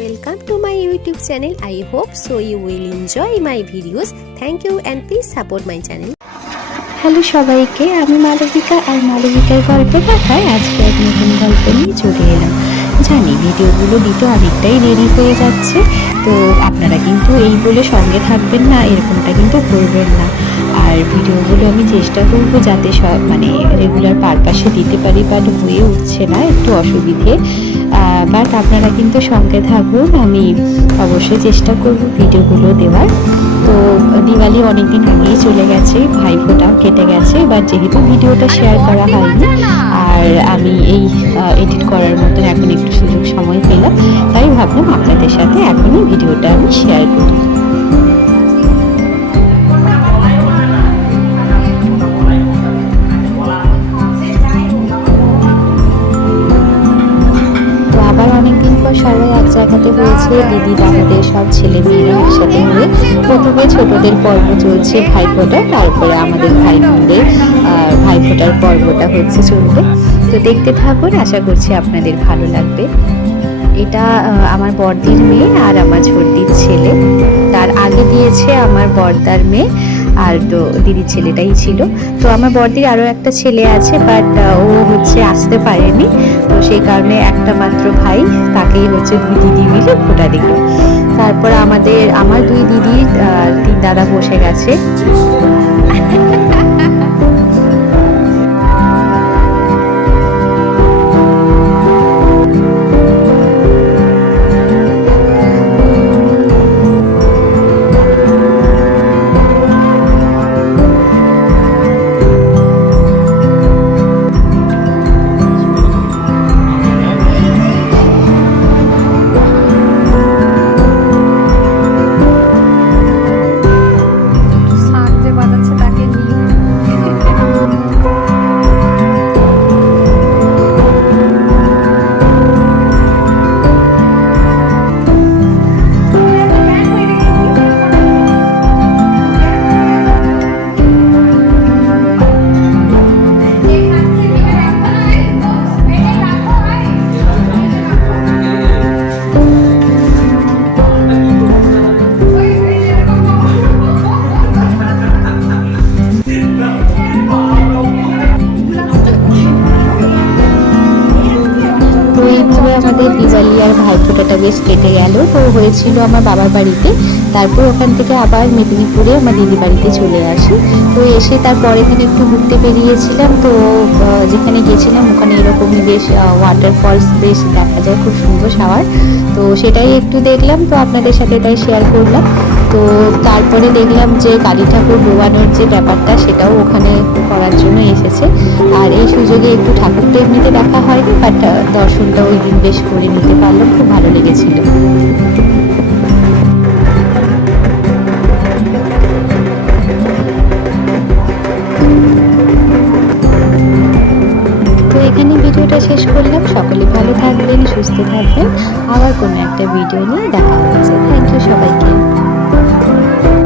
Welcome to my YouTube channel. I hope so you will enjoy my videos. Thank you and please support my channel. Hello সবাইকে, আমি মালবিকা আর মালবিকার গল্প পাঠায় আজকে এক নতুন গল্প নিয়ে চলে এলাম। জানি ভিডিওগুলো দিতে অনেকটাই দেরি হয়ে যাচ্ছে, তো আপনারা কিন্তু এই বলে সঙ্গে থাকবেন না, এরকমটা কিন্তু করবেন না। আর ভিডিওগুলো আমি চেষ্টা করব যাতে সব রেগুলার পারপাসে দিতে পারি, বাট হয়ে উঠছে না, একটু অসুবিধে। বাট আপনারা কিন্তু সঙ্গে থাকুন, আমি অবশ্যই চেষ্টা করব ভিডিওগুলো দেওয়ার। তো দিওয়ালি অনেকদিন আগেই চলে গেছে, ভাইফোঁটাও কেটে গেছে, বাট যেহেতু ভিডিওটা শেয়ার করা হয়নি আর আমি এই এডিট করার মতন এখন একটু সুযোগ সময় পেলাম, তাই ভাবলাম আপনাদের সাথে এখনই ভিডিওটা আমি শেয়ার করি। সবাই এক জায়গাতে হয়েছে, দিদি দাদাদের সব ছেলে মেয়েরা একসাথে হয়ে প্রথমে ছোটদের পর্ব চলছে ভাইফোঁটা, তারপরে আমাদের ভাই বোনদের ভাইফোঁটার পর্বটা হচ্ছে চলবে। তো দেখতে থাকুন, আশা করছি আপনাদের ভালো লাগবে। এটা আমার বড়দির মেয়ে আর আমার ছোটদির ছেলে, তার আগে দিয়েছে আমার বড়দার মেয়ে, আর তো দিদির ছেলেটাই ছিল। তো আমার বড়দির আরও একটা ছেলে আছে, বাট ও আসতে পারেনি, তো সেই কারণে একটা মাত্র ভাই, তাকেই দুই দিদি মিলে ফোঁটা দিল। তারপর আমার দুই দিদি তিন দাদা বসে গেছে। আমাদের দিওয়ালি আর ভাইফোঁটাটা বেশ কেটে গেল। তো হয়েছিল আমার বাবার বাড়িতে, তারপর ওখান থেকে আবার মেদিনীপুরে আমার দিদি বাড়িতে চলে আসি। তো এসে তারপরে দিন একটু ঘুরতে বেরিয়েছিলাম। তো যেখানে গেছিলাম ওখানে এরকমই বেশ ওয়াটারফলস বেশ দেখা যায়, খুব সুন্দর শাওয়ার, তো সেটাই একটু দেখলাম, তো আপনাদের সাথে তাই শেয়ার করলাম। তো তারপরে দেখলাম যে কালী ঠাকুর ডোবানোর যে ব্যাপারটা, সেটাও ওখানে করার জন্য এসেছে। আর এই সুযোগে একটু ঠাকুরটা এমনিতে দেখা হয়নি, বাট দর্শনটা ওই দিন বেশ করে নিতে পারলাম, খুব ভালো লেগেছিল। তো এখানে ভিডিওটা শেষ করলাম। সকলে ভালো থাকবেন, সুস্থ থাকবেন, আবার কোনো একটা ভিডিও নিয়ে দেখা হচ্ছে। থ্যাংক ইউ সবাইকে।